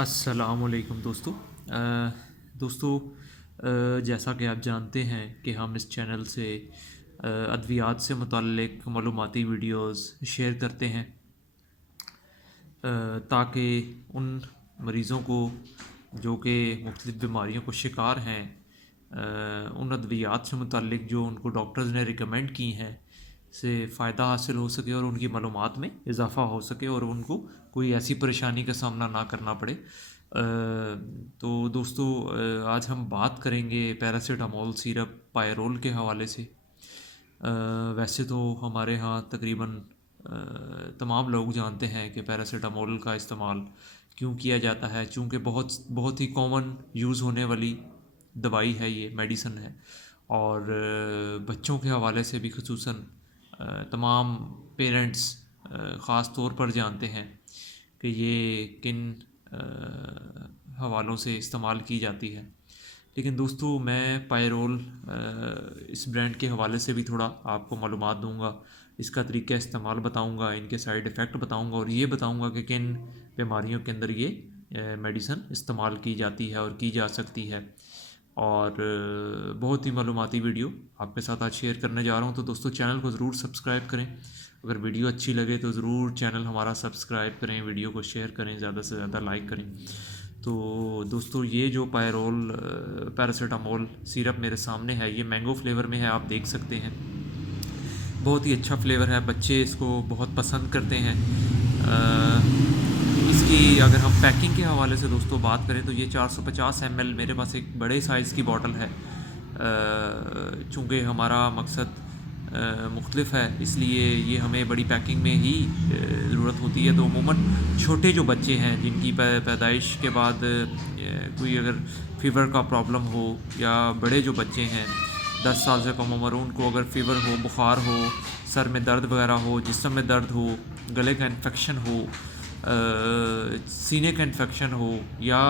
السلام علیکم دوستو دوستو جیسا کہ آپ جانتے ہیں کہ ہم اس چینل سے ادویات سے متعلق معلوماتی ویڈیوز شیئر کرتے ہیں تاکہ ان مریضوں کو جو کہ مختلف بیماریوں کو شکار ہیں ان ادویات سے متعلق جو ان کو ڈاکٹرز نے ریکمینڈ کی ہیں سے فائدہ حاصل ہو سکے اور ان کی معلومات میں اضافہ ہو سکے اور ان کو کوئی ایسی پریشانی کا سامنا نہ کرنا پڑے۔ تو دوستو آج ہم بات کریں گے پیراسیٹامول سیرپ پائرول کے حوالے سے۔ ویسے تو ہمارے ہاں تقریباً تمام لوگ جانتے ہیں کہ پیراسیٹامول کا استعمال کیوں کیا جاتا ہے، چونکہ بہت ہی کامن یوز ہونے والی دوائی ہے، یہ میڈیسن ہے، اور بچوں کے حوالے سے بھی خصوصاً تمام پیرنٹس خاص طور پر جانتے ہیں کہ یہ کن حوالوں سے استعمال کی جاتی ہے۔ لیکن دوستو میں پائرول اس برانڈ کے حوالے سے بھی تھوڑا آپ کو معلومات دوں گا، اس کا طریقہ استعمال بتاؤں گا، ان کے سائیڈ ایفیکٹ بتاؤں گا، اور یہ بتاؤں گا کہ کن بیماریوں کے اندر یہ میڈیسن استعمال کی جاتی ہے اور کی جا سکتی ہے۔ اور بہت ہی معلوماتی ویڈیو آپ کے ساتھ آج شیئر کرنے جا رہا ہوں، تو دوستو چینل کو ضرور سبسکرائب کریں۔ اگر ویڈیو اچھی لگے تو ضرور چینل ہمارا سبسکرائب کریں، ویڈیو کو شیئر کریں، زیادہ سے زیادہ لائک کریں۔ تو دوستو یہ جو پیراسیٹامول سیرپ میرے سامنے ہے، یہ مینگو فلیور میں ہے، آپ دیکھ سکتے ہیں، بہت ہی اچھا فلیور ہے، بچے اس کو بہت پسند کرتے ہیں۔ اس کی اگر ہم پیکنگ کے حوالے سے دوستو بات کریں تو یہ 450 ml میرے پاس ایک بڑے سائز کی باٹل ہے۔ چونکہ ہمارا مقصد مختلف ہے، اس لیے یہ ہمیں بڑی پیکنگ میں ہی ضرورت ہوتی ہے۔ تو عموماً چھوٹے جو بچے ہیں جن کی پیدائش کے بعد کوئی اگر فیور کا پرابلم ہو، یا بڑے جو بچے ہیں 10 سال سے کم عمر، ان کو اگر فیور ہو، بخار ہو، سر میں درد وغیرہ ہو، جسم میں درد ہو، گلے کا انفیکشن ہو، سینے کا انفیکشن ہو، یا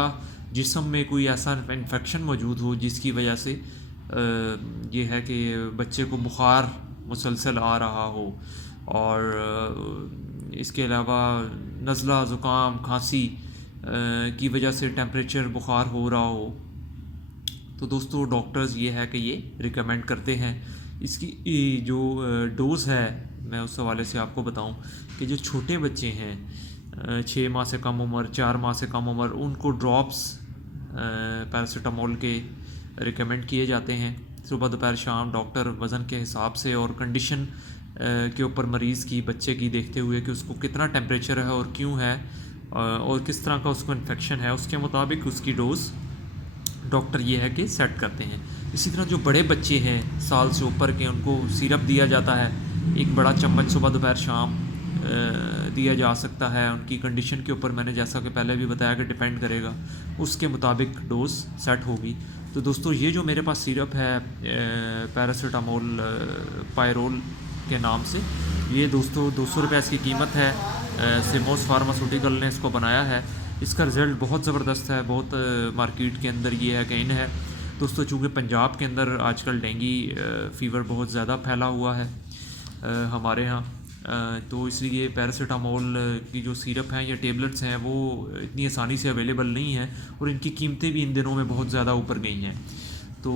جسم میں کوئی ایسا انفیکشن موجود ہو جس کی وجہ سے یہ ہے کہ بچے کو بخار مسلسل آ رہا ہو، اور اس کے علاوہ نزلہ، زکام، کھانسی کی وجہ سے ٹیمپریچر بخار ہو رہا ہو، تو دوستو ڈاکٹرز یہ ہے کہ یہ ریکمینڈ کرتے ہیں۔ اس کی جو ڈوز ہے میں اس حوالے سے آپ کو بتاؤں کہ جو چھوٹے بچے ہیں 6 ماہ سے کم عمر، 4 ماہ سے کم عمر، ان کو ڈراپس پیراسیٹامول کے ریکمینڈ کیے جاتے ہیں صبح دوپہر شام، ڈاکٹر وزن کے حساب سے اور کنڈیشن کے اوپر مریض کی، بچے کی دیکھتے ہوئے کہ اس کو کتنا ٹیمپریچر ہے اور کیوں ہے اور کس طرح کا اس کو انفیکشن ہے، اس کے مطابق اس کی ڈوز ڈاکٹر یہ ہے کہ سیٹ کرتے ہیں۔ اسی طرح جو بڑے بچے ہیں سال سے اوپر کے، ان کو سیرپ دیا جاتا ہے، ایک بڑا چمچ صبح دوپہر شام دیا جا سکتا ہے۔ ان کی کنڈیشن کے اوپر میں نے جیسا کہ پہلے بھی بتایا کہ ڈیپینڈ کرے گا، اس کے مطابق ڈوز سیٹ ہوگی۔ تو دوستو یہ جو میرے پاس سیرپ ہے پیراسیٹامول پائرول کے نام سے، یہ دوستو 200 روپے اس کی قیمت ہے۔ سیموس فارماسوٹیکل نے اس کو بنایا ہے۔ اس کا رزلٹ بہت زبردست ہے، بہت مارکیٹ کے اندر یہ ہے کہ ان ہے دوستو، چونکہ پنجاب کے اندر آج کل ڈینگی فیور بہت زیادہ پھیلا ہوا ہے ہمارے ہاں، تو اس لیے پیراسیٹامول کی جو سیرپ ہیں یا ٹیبلٹس ہیں وہ اتنی آسانی سے اویلیبل نہیں ہیں، اور ان کی قیمتیں بھی ان دنوں میں بہت زیادہ اوپر گئی ہیں۔ تو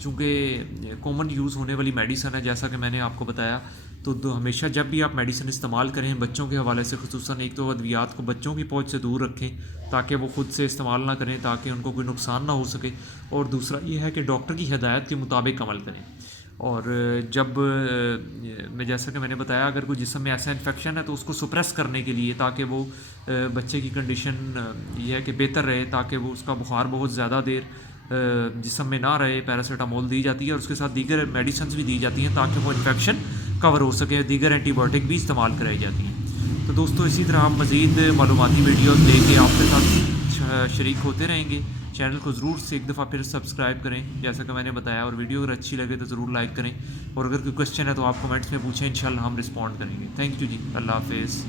چونکہ کامن یوز ہونے والی میڈیسن ہے جیسا کہ میں نے آپ کو بتایا، تو ہمیشہ جب بھی آپ میڈیسن استعمال کریں بچوں کے حوالے سے، خصوصاً ایک تو ادویات کو بچوں کی پہنچ سے دور رکھیں تاکہ وہ خود سے استعمال نہ کریں، تاکہ ان کو کوئی نقصان نہ ہو سکے، اور دوسرا یہ ہے کہ ڈاکٹر کی ہدایت کے مطابق عمل کریں۔ اور جب جیسا کہ میں نے بتایا، اگر کوئی جسم میں ایسا انفیکشن ہے تو اس کو سپریس کرنے کے لیے، تاکہ وہ بچے کی کنڈیشن یہ ہے کہ بہتر رہے، تاکہ وہ اس کا بخار بہت زیادہ دیر جسم میں نہ رہے، پیراسیٹامول دی جاتی ہے، اور اس کے ساتھ دیگر میڈیسنز بھی دی جاتی ہیں تاکہ وہ انفیکشن کور ہو سکے، دیگر اینٹی بایوٹک بھی استعمال کرائی جاتی ہیں۔ تو دوستو اسی طرح ہم مزید معلوماتی ویڈیوز لے کے آپ کے ساتھ شریک ہوتے رہیں گے۔ چینل کو ضرور سے ایک دفعہ پھر سبسکرائب کریں جیسا کہ میں نے بتایا، اور ویڈیو اگر اچھی لگے تو ضرور لائک کریں، اور اگر کوئی کویسچن ہے تو آپ کمنٹس میں پوچھیں، انشاءاللہ ہم رسپونڈ کریں گے۔ تھینک یو جی، اللہ حافظ۔